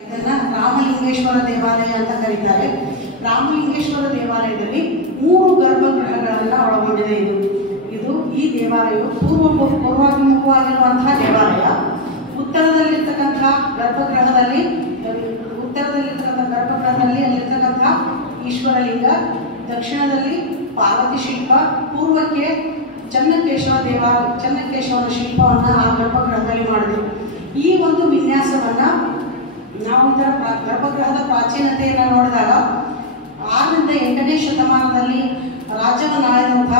ಇದನ್ನ ರಾಮಲಿಂಗೇಶ್ವರ ದೇವಾಲಯ ಅಂತ ಕರೀತಾರೆ. ರಾಮಲಿಂಗೇಶ್ವರ ದೇವಾಲಯದಲ್ಲಿ 3 ಗರ್ಭಗೃಹಗಳನ್ನು ಒಳಗೊಂಡಿದೆ. ಇದು ಈ ದೇವಾಲಯವು ಪೂರ್ವಾಭಿಮುಖವಾಗಿರುವಂತಹ ದೇವಾಲಯ. ಉತ್ತರದಲ್ಲಿರ್ತಕ್ಕಂಥ ಗರ್ಭಗೃಹದಲ್ಲಿ ಅಲ್ಲಿರ್ತಕ್ಕಂಥ ಈಶ್ವರಲಿಂಗ, ದಕ್ಷಿಣದಲ್ಲಿ ಪಾರ್ವತಿ ಶಿಲ್ಪ, ಪೂರ್ವಕ್ಕೆ ಚನ್ನಕೇಶವನ ಶಿಲ್ಪವನ್ನು ಆ ಗರ್ಭಗೃಹದಲ್ಲಿ ಮಾಡಿದೆ. ಈ ಒಂದು ವಿನ್ಯಾಸವನ್ನು ನಾವು ಇದರ ಗರ್ಭಗೃಹದ ಪ್ರಾಚೀನತೆಯನ್ನು ನೋಡಿದಾಗ 6ರಿಂದ 8ನೇ ಶತಮಾನದಲ್ಲಿ ರಾಜ್ಯವನ್ನು ಆಳಿದಂಥ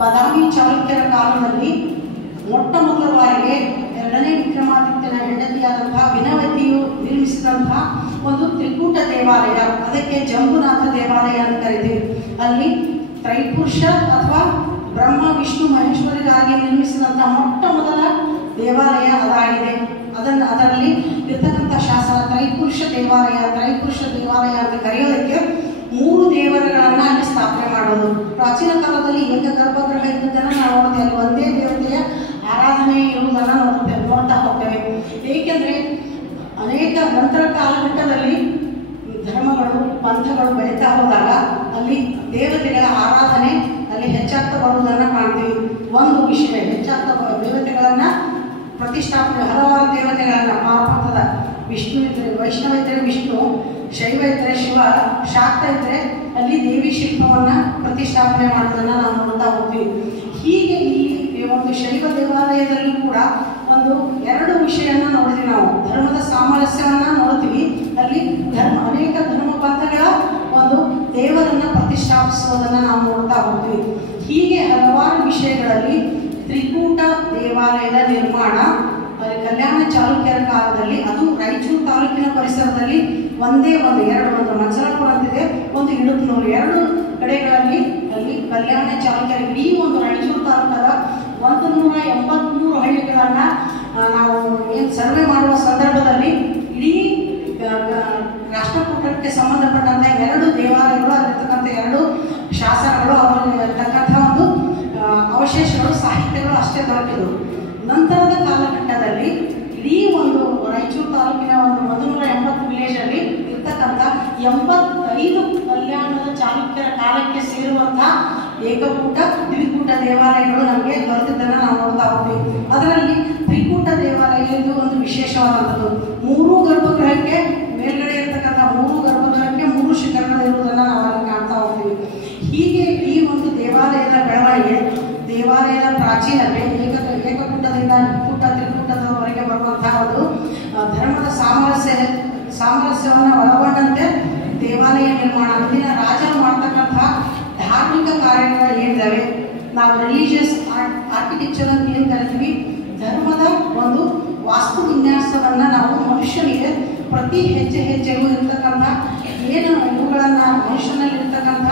ಬಾದಾಮಿ ಚಾಲುಕ್ಯರ ಕಾಲದಲ್ಲಿ ಮೊಟ್ಟ ಮೊದಲ ಬಾರಿಗೆ 2ನೇ ವಿಕ್ರಮಾದಿತ್ಯನ ಹೆಂಡತಿಯಾದಂತಹ ವಿನವತಿಯು ನಿರ್ಮಿಸಿದಂತಹ ಒಂದು ತ್ರಿಕೂಟ ದೇವಾಲಯ, ಅದಕ್ಕೆ ಜಂಬುನಾಥ ದೇವಾಲಯ ಅಂತ ಕರಿತೀವಿ. ಅಲ್ಲಿ ತ್ರೈಪುರುಷ ಅಥವಾ ಬ್ರಹ್ಮ ವಿಷ್ಣು ಮಹೇಶ್ವರಿಗಾಗಿ ನಿರ್ಮಿಸಿದಂಥ ಮೊಟ್ಟ ಮೊದಲ ದೇವಾಲಯ ಅದಾಗಿದೆ. ಅದರಲ್ಲಿ ಇರ್ತಕ್ಕಂಥ ಶಾಸನ ತ್ರೈಪುರುಷ ದೇವಾಲಯ ಅಂತ ಕರೆಯೋದಕ್ಕೆ 3 ದೇವರುಗಳನ್ನು ಅಲ್ಲಿ ಸ್ಥಾಪನೆ ಮಾಡೋದು. ಪ್ರಾಚೀನ ಕಾಲದಲ್ಲಿ ಏಕ ಗರ್ಭಗೃಹ ಇದ್ದುದನ್ನು ನಾವು ನೋಡ್ತೇವೆ. ಅಲ್ಲಿ ಒಂದೇ ದೇವತೆಯ ಆರಾಧನೆ ಇರುವುದನ್ನು ನೋಡ್ತಾ ಹೋಗ್ತೇವೆ. ಏಕೆಂದರೆ ಅನೇಕ ನಂತರ ಕಾಲಘಟ್ಟದಲ್ಲಿ ಧರ್ಮಗಳು ಪಂಥಗಳು ಬೆಳೀತಾ ಹೋದಾಗ ಅಲ್ಲಿ ದೇವತೆಗಳ ಆರಾಧನೆ ಅಲ್ಲಿ ಹೆಚ್ಚಾಗ್ತಾ ಬರುವುದನ್ನು ಕಾಣ್ತೀವಿ. ಒಂದು ವಿಷಯ ಹೆಚ್ಚಾಗ್ತಾ ದೇವತೆಗಳನ್ನು ಪ್ರತಿಷ್ಠಾಪನೆ, ಹಲವಾರು ದೇವತೆಗಳನ್ನು ಮಹಾಭಾರತದ ವಿಷ್ಣು ಇದ್ದರೆ ವೈಷ್ಣವ ಇದ್ದರೆ ವಿಷ್ಣು, ಶೈವ ಇದ್ದರೆ ಶಿವ, ಶಾಕ್ತ ಇದ್ದರೆ ಅಲ್ಲಿ ದೇವಿ ಶಿಲ್ಪವನ್ನು ಪ್ರತಿಷ್ಠಾಪನೆ ಮಾಡೋದನ್ನು ನಾವು ನೋಡ್ತಾ ಹೋಗ್ತೀವಿ. ಹೀಗೆ ಈ ಒಂದು ಶೈವ ದೇವಾಲಯದಲ್ಲೂ ಕೂಡ ಒಂದು 2 ವಿಷಯವನ್ನು ನೋಡಿದ್ವಿ ನಾವು. ಧರ್ಮದ ಸಾಮರಸ್ಯವನ್ನು ನೋಡ್ತೀವಿ. ಅಲ್ಲಿ ಅನೇಕ ಧರ್ಮ ಪಂಥಗಳ ಒಂದು ದೇವರನ್ನು ಪ್ರತಿಷ್ಠಾಪಿಸುವುದನ್ನು ನಾವು ನೋಡ್ತಾ ಹೋಗ್ತೀವಿ. ಹೀಗೆ ಹಲವಾರು ವಿಷಯಗಳಲ್ಲಿ ತ್ರಿಕೂಟ ದೇವಾಲಯದ ನಿರ್ಮಾಣ ಕಲ್ಯಾಣ ಚಾಲುಕ್ಯರ ಕಾಲದಲ್ಲಿ, ಅದು ರಾಯಚೂರು ತಾಲೂಕಿನ ಪರಿಸರದಲ್ಲಿ ಒಂದು ಮಂಜರಾಪುರ ಅಂತಿದೆ, ಒಂದು ಇಡುಕ್ನೂರು, 2 ಕಡೆಗಳಲ್ಲಿ ಅಲ್ಲಿ ಕಲ್ಯಾಣ ಚಾಲುಕ್ಯರ ಇಡೀ ಒಂದು ರಾಯಚೂರು ತಾಲೂಕದ 183 ಹಳ್ಳಿಗಳನ್ನು ನಾವು ಸರ್ವೆ ಮಾಡುವ ಸಂದರ್ಭದಲ್ಲಿ ಇಡೀ ರಾಷ್ಟ್ರಕೂಟಕ್ಕೆ ಸಂಬಂಧಪಟ್ಟಂಥ 2 ದೇವಾಲಯಗಳು, ಅಲ್ಲಿರ್ತಕ್ಕಂಥ 2 ಶಾಸನಗಳು, ಅವರಲ್ಲಿರ್ತಕ್ಕಂಥ ಒಂದು ಅವಶೇಷಗಳು, ಸಾಹಿತ್ಯಗಳು ಅಷ್ಟೇ ದೊರಕಿದವು. ನಂತರದ ಕಾಲಘಟ್ಟದಲ್ಲಿ ಇಡೀ ಒಂದು ರಾಯಚೂರು ತಾಲೂಕಿನ ಒಂದು 180 ವಿಲೇಜಲ್ಲಿ ಇರ್ತಕ್ಕಂಥ 85 ಕಲ್ಯಾಣದ ಚಾಲುಕ್ಯರ ಕಾಲಕ್ಕೆ ಸೇರುವಂತಹ ಏಕಕೂಟ, ದ್ವಿಕೂಟ ದೇವಾಲಯಗಳು ನಮಗೆ ದೊರೆತಿದ್ದನ್ನು ನಾವು ನೋಡ್ತಾ ಹೋಗ್ತೀವಿ. ಅದರಲ್ಲಿ ತ್ರಿಕೂಟ ದೇವಾಲಯ ಇದು ಒಂದು ವಿಶೇಷವಾದಂಥದ್ದು. 3 ಗರ್ಭಗೃಹಕ್ಕೆ ಮೇಲ್ಗಡೆ ಇರತಕ್ಕಂಥ 3 ಗರ್ಭಗೃಹಕ್ಕೆ 3 ಶಿಖರಗಳು ಇರುವುದನ್ನು ನಾವು ಅಲ್ಲಿ ಕಾಣ್ತಾ ಹೋಗ್ತೀವಿ. ಹೀಗೆ ಈ ಒಂದು ದೇವಾಲಯದ ಬೆಳವಣಿಗೆ, ದೇವಾಲಯದ ಪ್ರಾಚೀನತೆ, ಏಕಕೂಟದಿಂದ ದ್ವಿಕೂಟ ತ್ರಿಕೂಟದವರೆಗೆ ಬರುವಂತಹ ಒಂದು ಧರ್ಮದ ಸಾಮರಸ್ಯವನ್ನು ಒಳಗೊಂಡಂತೆ ದೇವಾಲಯ ನಿರ್ಮಾಣ, ಅಂದಿನ ರಾಜರು ಮಾಡ್ತಕ್ಕಂಥ ಧಾರ್ಮಿಕ ಕಾರ್ಯಗಳು ಏನಿದ್ದಾವೆ, ನಾವು ರಿಲಿಜಿಯಸ್ ಆರ್ಕಿಟೆಕ್ಚರ್ ಅಂತ ಏನು ಕರಿತೀವಿ, ಧರ್ಮದ ಒಂದು ವಾಸ್ತು ವಿನ್ಯಾಸವನ್ನು ನಾವು ಮನುಷ್ಯನಿಗೆ ಪ್ರತಿ ಹೆಜ್ಜೆಗೂ ಇರ್ತಕ್ಕಂಥ ಇವುಗಳನ್ನು ಮನುಷ್ಯನಲ್ಲಿ ಇರ್ತಕ್ಕಂಥ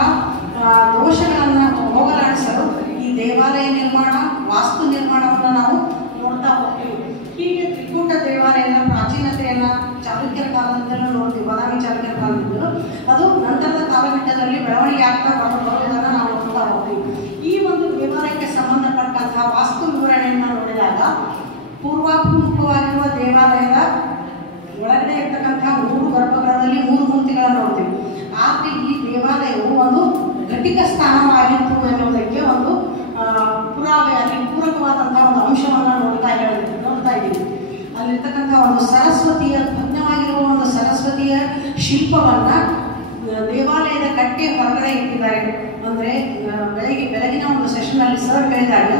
ದೋಷಗಳನ್ನು ಹೋಗಲಾಡಿಸಲು ಈ ದೇವಾಲಯ ನಿರ್ಮಾಣ, ವಾಸ್ತು ನಿರ್ಮಾಣವನ್ನು ನಾವು ನೋಡ್ತಾ ಹೋಗ್ತೀವಿ. ಹೀಗೆ ತ್ರಿಕೂಟ ದೇವಾಲಯದ ಪ್ರಾಚೀನತೆಯನ್ನು ಚಾಲುಕ್ಯರ ಕಾಲದಿಂದಲೂ ನೋಡ್ತೀವಿ, ಬಾದಾಮಿ ಚಾಲುಕ್ಯರ ಕಾಲದಿಂದಲೂ. ಅದು ನಂತರದ ಕಾಲಘಟ್ಟದಲ್ಲಿ ಬೆಳವಣಿಗೆ ಆಗ್ತಾ ಬರುವುದನ್ನು ನಾವು ನೋಡ್ತಾ ಹೋಗ್ತೀವಿ. ಈ ಒಂದು ದೇವಾಲಯಕ್ಕೆ ಸಂಬಂಧಪಟ್ಟಂತಹ ವಾಸ್ತು ವಿವರಣೆಯನ್ನು ನೋಡಿದಾಗ ಪೂರ್ವಾಭಿಮುಖವಾಗಿರುವ ದೇವಾಲಯದ ಒಳಗಡೆ ಇರ್ತಕ್ಕಂಥ 3 ಗರ್ಭಗೃಹದಲ್ಲಿ 3 ಮೂರ್ತಿಗಳನ್ನು ನೋಡ್ತೀವಿ. ಆದರೆ ಈ ದೇವಾಲಯವು ಒಂದು ಘಟಿಕ ಸ್ಥಾನವಾಗಿತ್ತು ಎನ್ನುವುದಕ್ಕೆ ಒಂದು ಪುರಾವೆಯಾಗಿ ಪೂರಕವಾದಂತಹ ಒಂದು ಅಂಶವನ್ನು ನೋಡ್ತಾ ಇದ್ದೀವಿ. ಅಲ್ಲಿರ್ತಕ್ಕಂಥ ಒಂದು ಸರಸ್ವತಿಯ ಭಗ್ನವಾಗಿರುವ ಒಂದು ಸರಸ್ವತಿಯ ಶಿಲ್ಪವನ್ನು ದೇವಾಲಯದ ಕಟ್ಟೆ ಹೊರಗಡೆ ಇಟ್ಟಿದ್ದಾರೆ. ಅಂದರೆ ಬೆಳಗಿನ ಒಂದು ಸೆಷನ್ನಲ್ಲಿ ಸರ್ ಹೇಳಿದಾಗ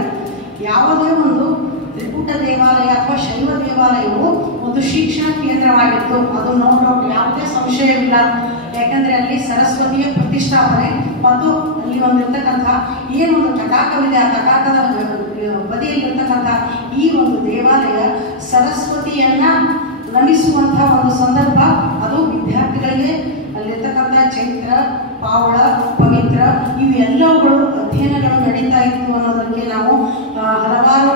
ಯಾವುದೇ ಒಂದು ತ್ರಿಕೂಟ ದೇವಾಲಯ ಅಥವಾ ಶೈವ ದೇವಾಲಯವು ಒಂದು ಶಿಕ್ಷಣ ಕೇಂದ್ರವಾಗಿತ್ತು, ಅದು ಯಾವುದೇ ಸಂಶಯವಿಲ್ಲ. ಯಾಕಂದರೆ ಅಲ್ಲಿ ಸರಸ್ವತಿಯ ಪ್ರತಿಷ್ಠಾಪನೆ ಮತ್ತು ಅಲ್ಲಿ ಒಂದಿರ್ತಕ್ಕಂಥ ಏನೊಂದು ತಟಾಕವಿದೆ, ಆ ತಟಾಕದ ಬದಿಯಲ್ಲಿರ್ತಕ್ಕಂಥ ಈ ಒಂದು ದೇವಾಲಯ ಸರಸ್ವತಿಯನ್ನು ನಮಿಸುವಂಥ ಒಂದು ಸಂದರ್ಭ. ಅದು ವಿದ್ಯಾರ್ಥಿಗಳಿಗೆ ಅಲ್ಲಿರ್ತಕ್ಕಂಥ ಚೈತ್ರ, ಪಾವಳ, ಪವಿತ್ರ ಇವೆಲ್ಲವುಗಳು ಅಧ್ಯಯನಗಳು ನಡೀತಾ ಇತ್ತು ಅನ್ನೋದಕ್ಕೆ ನಾವು ಹಲವಾರು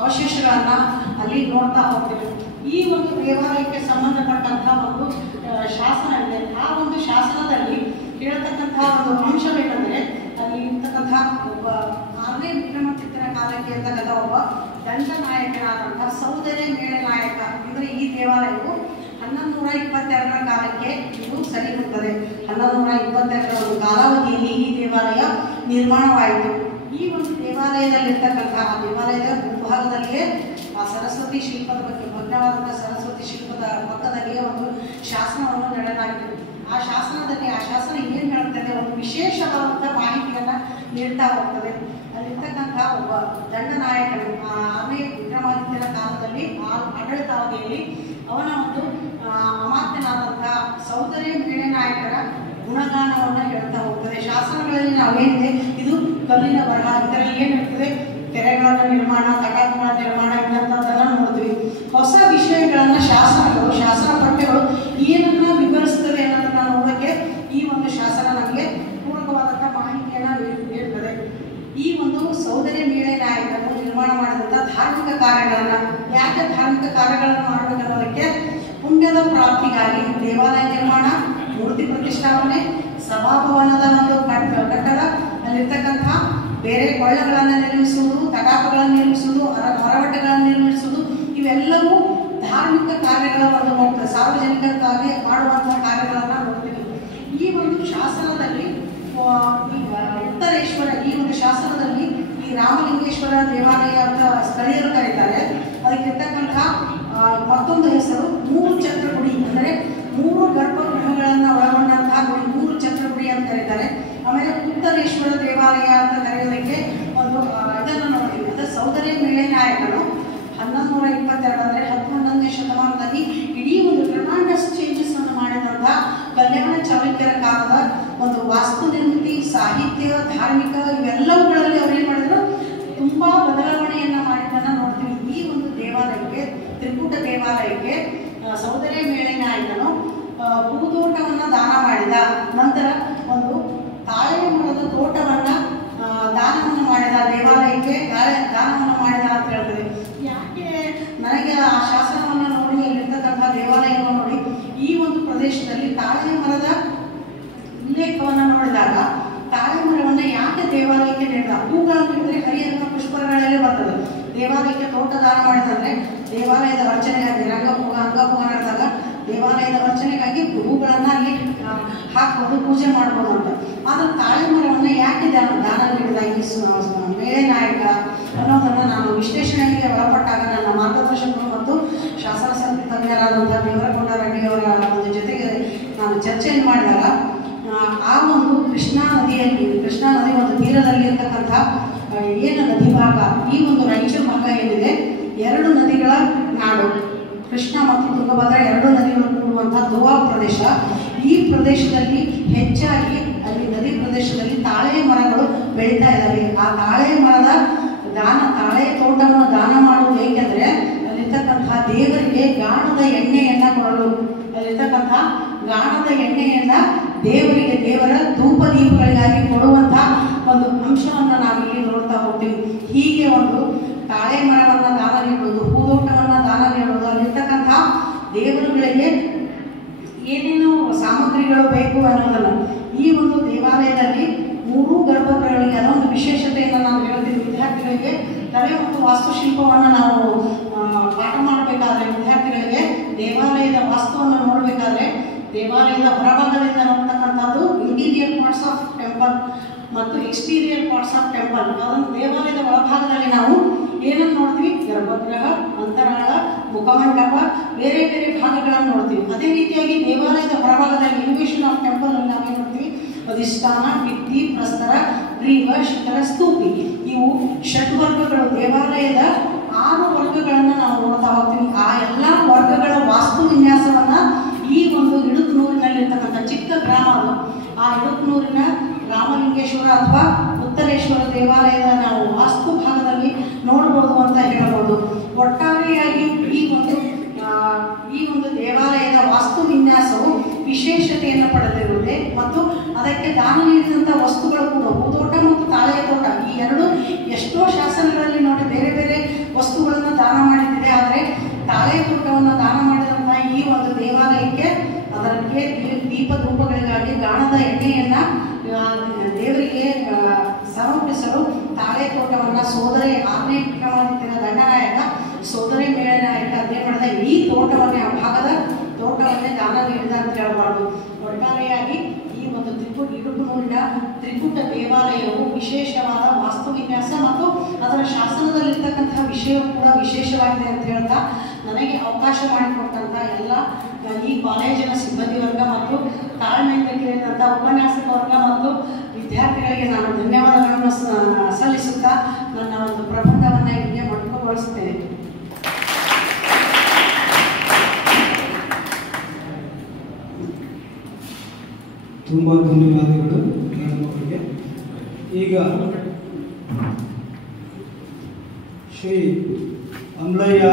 ಅವಶೇಷಗಳನ್ನು ಅಲ್ಲಿ ನೋಡ್ತಾ ಹೋಗ್ತೇವೆ. ಈ ಒಂದು ದೇವಾಲಯಕ್ಕೆ ಸಂಬಂಧಪಟ್ಟಂಥ ಒಂದು ಶಾಸನ ಇದೆ. ಆ ಒಂದು ಶಾಸನದಲ್ಲಿ ಹೇಳ್ತಕ್ಕಂಥ ಒಂದು ಅಂಶವೇನೆಂದರೆ, ಅಲ್ಲಿ ಇರ್ತಕ್ಕಂಥ ಒಬ್ಬ 6ನೇ ವಿಕ್ರಮಾದಿತ್ಯನ ಕಾಲಕ್ಕೆ ಇರ್ತಕ್ಕಂಥ ಒಬ್ಬ ದಂಡನಾಯಕನಾದಂಥ ಸೌದರಿ ಮೇಳನಾಯಕ ಅಂದರೆ ಈ ದೇವಾಲಯವು 1122ರ ಕಾಲಕ್ಕೆ ಇದು ಸರಿಯುತ್ತದೆ. 1122ರ ಒಂದು ಕಾಲಾವಧಿಯಲ್ಲಿ ಈ ದೇವಾಲಯ ನಿರ್ಮಾಣವಾಯಿತು. ಈ ಒಂದು ದೇವಾಲಯದಲ್ಲಿರ್ತಕ್ಕಂತಹ ದೇವಾಲಯದ ಮುಂಭಾಗದಲ್ಲಿಯೇ ಆ ಸರಸ್ವತಿ ಶಿಲ್ಪದ ಬಗ್ಗೆ ಭಗ್ನವಾದಂಥ ಸರಸ್ವತಿ ಶಿಲ್ಪದ ಪಕ್ಕದಲ್ಲಿಯೇ ಒಂದು ಶಾಸನವನ್ನು ನೆಡಲಾಗಿದೆ. ಆ ಶಾಸನ ಏನು ಹೇಳುತ್ತದೆ, ಒಂದು ವಿಶೇಷವಾದಂಥ ಮಾಹಿತಿಯನ್ನು ನೀಡ್ತಾ ಹೋಗ್ತದೆ. ಅಲ್ಲಿರ್ತಕ್ಕಂಥ ಒಬ್ಬ ದಂಡನಾಯಕನು 6ನೇ ವಿಕ್ರಮಾದಿತ್ಯನ ಕಾಲದಲ್ಲಿ ಆಡಳಿತಾವಧಿಯಲ್ಲಿ ಅವನ ಒಂದು ಅಮಾತ್ಯನಾದಂಥ ಸೌದರಿ ಮೇಳನಾಯಕರ ಗುಣಗಾನವನ್ನು ಹೇಳ್ತಾ ಹೋಗ್ತದೆ. ಶಾಸನಗಳಲ್ಲಿ ನಾವೇನಿದೆ ಇದು ಕಲ್ಲಿನ ಬರಹ, ಇದರಲ್ಲಿ ಏನು ಹೇಳ್ತದೆ, ಕೆರೆಗಳ ನಿರ್ಮಾಣ, ತಟಾಕಗಳ ನಿರ್ಮಾಣ ಇಂಥದ್ದೆಲ್ಲ ನೋಡ್ತೀವಿ. ಹೊಸ ವಿಷಯಗಳನ್ನು ಶಾಸನ ಪಠ್ಯಗಳು ಏನನ್ನ ವಿವರಿಸ್ತವೆ ಅನ್ನೋದನ್ನು ನೋಡೋಕ್ಕೆ ಈ ಒಂದು ಶಾಸನ ನಮಗೆ ಪೂರಕವಾದಂಥ ಮಾಹಿತಿಯನ್ನು ನೀಡುತ್ತದೆ. ಈ ಒಂದು ಸೌದರಿ ಮೇಳನಾಯಕನು ನಿರ್ಮಾಣ ಮಾಡಿದಂಥ ಧಾರ್ಮಿಕ ಕಾರ್ಯಗಳನ್ನು, ಯಾಕೆ ಧಾರ್ಮಿಕ ಕಾರ್ಯಗಳನ್ನು ಮಾಡಬೇಕನ್ನೋದಕ್ಕೆ ಪುಣ್ಯದ ಪ್ರಾಪ್ತಿಗಾಗಿ ದೇವಾಲಯ ನಿರ್ಮಾಣ, ಮೂರ್ತಿ ಪ್ರತಿಷ್ಠಾಪನೆ, ಸಭಾಭವನದ ಒಂದು ಕಟ್ಟಡ, ಅಲ್ಲಿರ್ತಕ್ಕಂಥ ಬೇರೆ ಕೊಳ್ಳಗಳನ್ನು ನಿರ್ಮಿಸುವುದು, ತಟಾಕಗಳನ್ನು ನಿರ್ಮಿಸುವುದು, ಹೊರವಟ್ಟೆಗಳನ್ನು ನಿರ್ಮಿಸುವುದು, ಇವೆಲ್ಲವೂ ಧಾರ್ಮಿಕ ಕಾರ್ಯಗಳ ಒಂದು ಸಾರ್ವಜನಿಕಕ್ಕಾಗಿ ಮಾಡುವಂಥ ಕಾರ್ಯಗಳನ್ನು ನೋಡ್ತೀವಿ. ಈ ಒಂದು ಶಾಸನದಲ್ಲಿ ಉತ್ತರೇಶ್ವರ, ಈ ಒಂದು ಶಾಸನದಲ್ಲಿ ಈ ರಾಮಲಿಂಗೇಶ್ವರ ದೇವಾಲಯ ಅಂತ ಸ್ಥಳೀಯರು ಕರೀತಾರೆ. ಅದಕ್ಕಿರ್ತಕ್ಕಂಥ ಮತ್ತೊಂದು ಹೆಸರು 3 ಛತ್ರಗುಡಿ, ಅಂದರೆ 3 ಗರ್ಭಗೃಹಗಳನ್ನು ಒಳಗೊಂಡಂತಹ ಗುಡಿ, 3 ಛತ್ರಗುಡಿ ಅಂತ ಕರೀತಾರೆ. ಆಮೇಲೆ ಉತ್ತರೇಶ್ವರ ದೇವಾಲಯ ಅಂತ ಕರೆಯೋದಕ್ಕೆ ಒಂದು ಇದನ್ನು ನೋಡ್ತೀವಿ. ಅದು ಸೌದರಿ ಮೇಳನಾಯಕನು 1122 ಅಂದರೆ 11ನೇ ಶತಮಾನದಲ್ಲಿ ಇಡೀ ಒಂದು ಟ್ರಮಾಂಡಸ್ ಚೇಂಜಸ್ ಅನ್ನು ಮಾಡಿದಂಥ ಕಲ್ಯಾಣ ಚಾಲುಕ್ಯರ ಕಾಲದ ಒಂದು ವಾಸ್ತು ನಿರ್ಮಿತಿ, ಸಾಹಿತ್ಯ, ಧಾರ್ಮಿಕ ಇವೆಲ್ಲವುಗಳಲ್ಲಿ ಅವ್ರು ಏನು ಮಾಡಿದ್ರು, ತುಂಬ ಬದಲಾವಣೆಯನ್ನು ಮಾಡಿದ್ದನ್ನು ನೋಡ್ತೀವಿ. ಈ ಒಂದು ದೇವಾಲಯಕ್ಕೆ, ತ್ರಿಕೂಟ ದೇವಾಲಯಕ್ಕೆ ಸೌದರಿ ಮೇಳನಾಯಕನು ಹೂದೋಟವನ್ನು ದಾನ ಮಾಡಿದ. ನಂತರ ಒಂದು ತಾಳೆ ಮರದ ತೋಟವನ್ನು ದಾನವನ್ನು ಮಾಡಿದ, ದೇವಾಲಯಕ್ಕೆ ದಾನವನ್ನು ಮಾಡಿದ ಅಂತ ಹೇಳ್ತದೆ. ಯಾಕೆ ನನಗೆ ಆ ಶಾಸನವನ್ನು ನೋಡಿ, ಅಲ್ಲಿರ್ತಕ್ಕಂಥ ದೇವಾಲಯವನ್ನು ನೋಡಿ ಈ ಒಂದು ಪ್ರದೇಶದಲ್ಲಿ ತಾಳೆ ಮರದ ಉಲ್ಲೇಖವನ್ನು ನೋಡಿದಾಗ ತಾಳೆ ಮರವನ್ನು ಯಾಕೆ ದೇವಾಲಯಕ್ಕೆ ನೀಡಿದ, ಹೂಗಳನ್ನು ಹಿಡಿದ್ರೆ ಹರಿಹರ ಪುಷ್ಪಗಳಲ್ಲಿ ಬರ್ತದೆ. ದೇವಾಲಯಕ್ಕೆ ತೋಟ ದಾನ ಮಾಡಿದಂದ್ರೆ ದೇವಾಲಯದ ಅರ್ಚನೆಗಾಗಿ ಅಂಗಭೋಗ ನಡೆದಾಗ ದೇವಾಲಯದ ಅರ್ಚನೆಗಾಗಿ ಹೂಗಳನ್ನು ಅಲ್ಲಿ ಹಾಕ್ಬೋದು, ಪೂಜೆ ಮಾಡ್ಬೋದು ಅಂತ. ಆದರೆ ತಾಳೆ ಮರವನ್ನು ಯಾಕೆ ದಾನ ನೀಡಿದ ಈ ಮೇಳನಾಯಕ ಅನ್ನೋದನ್ನು ನಾನು ವಿಶ್ಲೇಷಣೆಗೆ ಒಳಪಟ್ಟಾಗ ನನ್ನ ಮಾರ್ಗದರ್ಶಕರು ಮತ್ತು ಶಾಸನ ಸಮಿತಿ ತಜ್ಞರಾದಂಥ ದೇವರಕೊಂಡ ರೆಡ್ಡಿಯವರ ಒಂದು ಜೊತೆಗೆ ನಾನು ಚರ್ಚೆಯನ್ನು ಮಾಡಿದಾಗ ಆ ಒಂದು ಕೃಷ್ಣಾ ನದಿ ಒಂದು ತೀರದಲ್ಲಿ ಇರ್ತಕ್ಕಂಥ ಏನು ನದಿ ಭಾಗ, ಈ ಒಂದು ರಾಯಚೂರು ಭಾಗ ಏನಿದೆ, 2 ನದಿಗಳ ನಾಡು, ಕೃಷ್ಣ ಮತ್ತು ತುಂಗಭದ್ರಾ 2 ನದಿಗಳು ಕೂಡುವಂಥ ದುವಾ ಪ್ರದೇಶ. ಈ ಪ್ರದೇಶದಲ್ಲಿ ಹೆಚ್ಚಾಗಿ ಅಲ್ಲಿ ನದಿ ಪ್ರದೇಶದಲ್ಲಿ ತಾಳೆ ಮರಗಳು ಬೆಳೀತಾ ಇದ್ದಾವೆ. ಆ ತಾಳೆ ಮರದ ತಾಳೆ ತೋಟವನ್ನು ದಾನ ಮಾಡುವುದು ಏಕೆಂದರೆ ಅಲ್ಲಿರ್ತಕ್ಕಂಥ ದೇವರಿಗೆ ಗಾಣದ ಎಣ್ಣೆಯನ್ನು ಕೊಡಲು, ಅಲ್ಲಿರ್ತಕ್ಕಂಥ ಗಾಣದ ಎಣ್ಣೆಯನ್ನು ದೇವರ ಧೂಪ ದೀಪಗಳಿಗಾಗಿ ಕೊಡುವಂಥ ಒಂದು ಅಂಶವನ್ನು ನಾವಿಲ್ಲಿ ನೋಡ್ತಾ ಹೋಗ್ತೀವಿ. ಹೀಗೆ ಒಂದು ತಾಳೆ ಮರವನ್ನು ದಾನ ನೀಡುವುದು, ಹೂದೋಟವನ್ನು ದಾನ ನೀಡುವುದು, ಅಲ್ಲಿರ್ತಕ್ಕಂಥ ದೇವರುಗಳಿಗೆ ಏನೇನು ಸಾಮಗ್ರಿಗಳು ಬೇಕು ಅನ್ನೋದನ್ನು ಈ ಒಂದು ದೇವಾಲಯದಲ್ಲಿ 3 ಗರ್ಭಗೃಹಗಳಿಗೆ ಅದೊಂದು ವಿಶೇಷತೆಯನ್ನು ನಾವು ಹೇಳ್ತೀವಿ. ವಿದ್ಯಾರ್ಥಿಗಳಿಗೆ ಕಲೆ ಮತ್ತು ವಾಸ್ತುಶಿಲ್ಪವನ್ನು ನಾವು ಪಾಠ ಮಾಡಬೇಕಾದ್ರೆ, ವಿದ್ಯಾರ್ಥಿಗಳಿಗೆ ದೇವಾಲಯದ ವಾಸ್ತುವನ್ನು ನೋಡಬೇಕಾದ್ರೆ ದೇವಾಲಯದ ಹೊರಭಾಗದಿಂದ ನೋಡ್ತಕ್ಕಂಥದ್ದು ಇಂಟೀರಿಯರ್ ಪಾರ್ಟ್ಸ್ ಆಫ್ ಟೆಂಪಲ್ ಮತ್ತು ಎಕ್ಸ್ಟೀರಿಯರ್ ಪಾರ್ಟ್ಸ್ ಆಫ್ ಟೆಂಪಲ್. ಅದನ್ನು ದೇವಾಲಯದ ಒಳಭಾಗದಲ್ಲಿ ನಾವು ಏನನ್ನು ನೋಡ್ತೀವಿ, ಗರ್ಭಗೃಹ, ಅಂತರಾಳ, ಮುಖಮಂಟಪ, ಬೇರೆ ಬೇರೆ ಭಾಗಗಳನ್ನು ನೋಡ್ತೀವಿ. ಅದೇ ರೀತಿಯಾಗಿ ದೇವಾಲಯದ ಹೊರಭಾಗದಲ್ಲಿ ಎಲಿವೇಶನ್ ಆಫ್ ಟೆಂಪಲ್ ಅಲ್ಲಿ ನಾವೇನು ನೋಡ್ತೀವಿ, ಅಧಿಷ್ಠಾನ, ಭಿತ್ತಿ, ಪ್ರಸ್ತರ, ಗ್ರೀವ, ಶಿಖರ, ಸ್ತೂಪಿ, ಇವು ಷಡ್ವರ್ಗಗಳು. ದೇವಾಲಯದ 6 ವರ್ಗಗಳನ್ನು ನಾವು ನೋಡ್ತಾ ಹೋಗ್ತೀವಿ. ಆ ಎಲ್ಲ ವರ್ಗಗಳ ವಾಸ್ತು ವಿನ್ಯಾಸವನ್ನು ಈ ಒಂದು ಇಡುಕ್ನೂರಿನಲ್ಲಿರ್ತಕ್ಕಂಥ ಚಿಕ್ಕ ಗ್ರಾಮ, ಆ ಇಡುಕ್ನೂರಿನ ರಾಮಲಿಂಗೇಶ್ವರ ಅಥವಾ ಉತ್ತರೇಶ್ವರ ದೇವಾಲಯದ ನಾವು ವಾಸ್ತು ಭಾಗದಲ್ಲಿ ನೋಡ್ಬೋದು ಅಂತ ಹೇಳ್ಬೋದು. ಒಟ್ಟಾರೆಯಾಗಿ ಈ ಒಂದು ದೇವಾಲಯದ ವಾಸ್ತು ವಿನ್ಯಾಸವು ವಿಶೇಷತೆಯನ್ನು ಪಡೆದಿರುತ್ತದೆ ಮತ್ತು ಅದಕ್ಕೆ ದಾನ ನೀಡಿದಂಥ ವಸ್ತುಗಳು ಕೂಡ ಹೂದೋಟ ಮತ್ತು ತಾಳೆಯ ತೋಟ, ಈ 2 ಎಷ್ಟೋ ಶಾಸನಗಳಲ್ಲಿ ನೋಡಿ ಬೇರೆ ಬೇರೆ ವಸ್ತುಗಳನ್ನು ದಾನ ಮಾಡಿದ್ದಿದೆ. ಆದರೆ ತಾಳೆಯ ತೋಟವನ್ನು ದಾನ ಮಾಡಿದಂಥ ಈ ಒಂದು ದೇವಾಲಯಕ್ಕೆ ಅದಕ್ಕೆ ದೀಪ ಧೂಪಗಳಿಗಾಗಿ ಗಾಣದ ಎಣ್ಣೆಯನ್ನು ದೇವರಿಗೆ ಸಮರ್ಪಿಸಲು ತಾಳೆ ತೋಟವನ್ನು ಸೋದರಿ 6ನೇ ವಿಕ್ರಮಾದಿತ್ಯನ ದಂಡನಾಯಕ ತೋಟವನ್ನೇ ಆ ಭಾಗದ ತೋಟವನ್ನೇ ದಾನ ನೀಡಿದ ಅಂತ ಹೇಳಬಾರ್ದು. ಒಟ್ಟಾರೆಯಾಗಿ ಈ ಒಂದು ಇಡುಪುನೂರಿನ ತ್ರಿಕೂಟ ದೇವಾಲಯವು ವಿಶೇಷವಾದ ವಾಸ್ತು ವಿನ್ಯಾಸ ಮತ್ತು ಅದರ ಶಾಸನದಲ್ಲಿರ್ತಕ್ಕಂತಹ ವಿಷಯವೂ ಕೂಡ ವಿಶೇಷವಾಗಿದೆ ಅಂತ ಹೇಳ್ತಾ ನನಗೆ ಅವಕಾಶ ಮಾಡಿಕೊಟ್ಟಂಥ ಎಲ್ಲ ಈ ಕಾಲೇಜಿನ ಸಿಬ್ಬಂದಿ ವರ್ಗ ಮತ್ತು ತಾಳ್ಮೆಯಿಂದ ಕೇಳಿದಂಥ ಉಪನ್ಯಾಸಕ ವರ್ಗ ಮತ್ತು ವಿದ್ಯಾರ್ಥಿಗಳಿಗೆ ನಾನು ಧನ್ಯವಾದಗಳನ್ನು ಸಲ್ಲಿಸುತ್ತಾ ನನ್ನ ಒಂದು ಪ್ರಬಂಧವನ್ನು ಇಲ್ಲಿಗೆ ಮೊಟಕುಗೊಳಿಸುತ್ತೇನೆ. ತುಂಬ ಧನ್ಯವಾದಗಳು ಮೇಡಮ್ಗಳಿಗೆ. ಈಗ ಶ್ರೀ ಅಮ್ಲಯ್ಯ